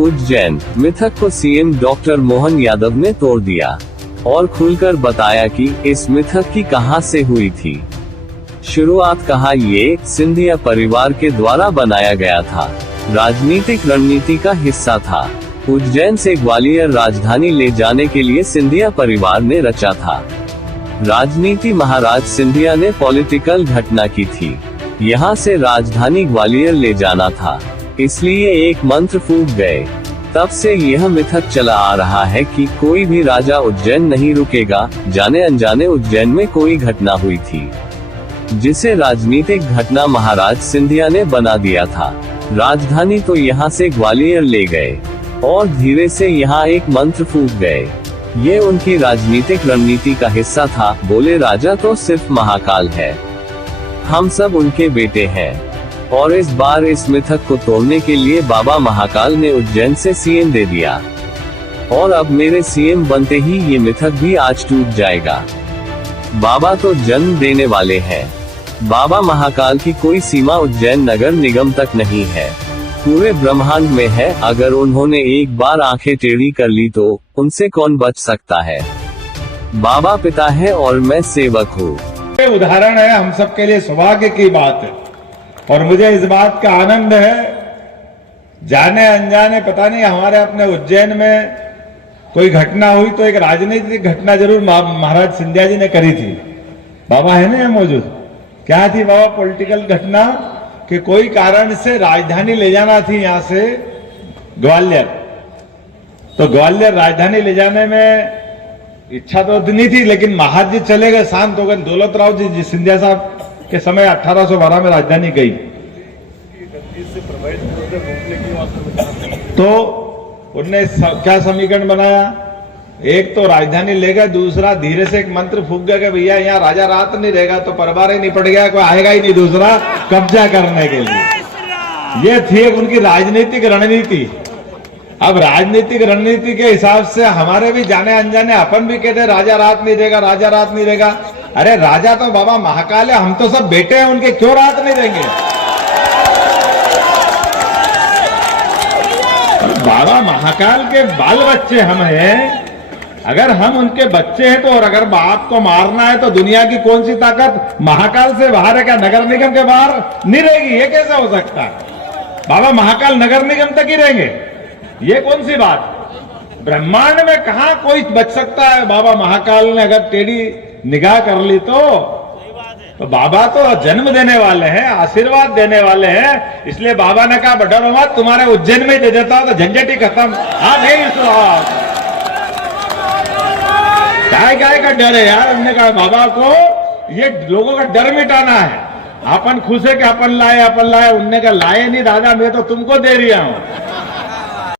उज्जैन मिथक को CM doctor Mohan Yadav ने तोड़ दिया और खुलकर बताया कि इस मिथक की कहां से हुई थी शुरुआत। कहा ये सिंधिया परिवार के द्वारा बनाया गया था, राजनीतिक रणनीति का हिस्सा था। उज्जैन से ग्वालियर राजधानी ले जाने के लिए सिंधिया परिवार ने रचा था। राजनीति महाराज सिंधिया ने पॉलिटिकल घटना की थी। यहाँ से राजधानी ग्वालियर ले जाना था, इसलिए एक मंत्र फूंक गए। तब से यह मिथक चला आ रहा है कि कोई भी राजा उज्जैन नहीं रुकेगा। जाने अनजाने उज्जैन में कोई घटना हुई थी, जिसे राजनीतिक घटना महाराज सिंधिया ने बना दिया था। राजधानी तो यहाँ से ग्वालियर ले गए और धीरे से यहाँ एक मंत्र फूंक गए। ये उनकी राजनीतिक रणनीति का हिस्सा था। बोले राजा तो सिर्फ महाकाल है, हम सब उनके बेटे हैं। और इस बार इस मिथक को तोड़ने के लिए बाबा महाकाल ने उज्जैन से सीएम दे दिया और अब मेरे सीएम बनते ही ये मिथक भी आज टूट जाएगा। बाबा तो जन्म देने वाले हैं। बाबा महाकाल की कोई सीमा उज्जैन नगर निगम तक नहीं है, पूरे ब्रह्मांड में है। अगर उन्होंने एक बार आंखें टेढ़ी कर ली तो उनसे कौन बच सकता है। बाबा पिता है और मैं सेवक हूँ। उदाहरण है, हम सबके लिए सौभाग्य की बात है और मुझे इस बात का आनंद है। जाने अनजाने पता नहीं हमारे अपने उज्जैन में कोई घटना हुई तो एक राजनीतिक घटना जरूर महाराज सिंधिया जी ने करी थी। बाबा है ना मौजूद? क्या थी बाबा पॉलिटिकल घटना? कि कोई कारण से राजधानी ले जाना थी यहाँ से ग्वालियर। तो ग्वालियर राजधानी ले जाने में इच्छा तो नहीं थी, लेकिन महाराज जी चले गए, शांत हो गए। दौलत राव जी सिंधिया साहब के समय 1812 में राजधानी गई। तो उनने क्या समीकरण बनाया? एक तो राजधानी ले गए, दूसरा धीरे से एक मंत्र फूंक गया कि भैया यहाँ राजा रात नहीं रहेगा तो परिवार ही नहीं पड़ गया, कोई आएगा ही नहीं दूसरा कब्जा करने के लिए। ये थी उनकी राजनीतिक रणनीति। अब राजनीतिक रणनीति के हिसाब से हमारे भी जाने अनजाने अपन भी कहते राजा रात नहीं रहेगा, राजा रात नहीं रहेगा। अरे राजा तो बाबा महाकाल है, हम तो सब बेटे हैं उनके, क्यों रात नहीं देंगे? बाबा महाकाल के बाल बच्चे हम हैं। अगर हम उनके बच्चे हैं तो, और अगर बाप को मारना है तो दुनिया की कौन सी ताकत महाकाल से बाहर है? क्या नगर निगम के बाहर नहीं रहेगी? ये कैसे हो सकता है? बाबा महाकाल नगर निगम तक ही रहेंगे, ये कौन सी बात? ब्रह्मांड में कहां कोई बच सकता है? बाबा महाकाल ने अगर टेढ़ी निगाह कर ली तो बाबा तो जन्म देने वाले हैं, आशीर्वाद देने वाले हैं। इसलिए बाबा ने कहा डरो मत, तुम्हारे उज्जैन में दे देता हूं तो झंझट ही खत्म। हाँ नहीं काय का डर है यार? हमने कहा बाबा को ये लोगों का डर मिटाना है। अपन खुश है कि अपन लाए। उनने कहा लाए नहीं दादा, मैं तो तुमको दे रहा हूं।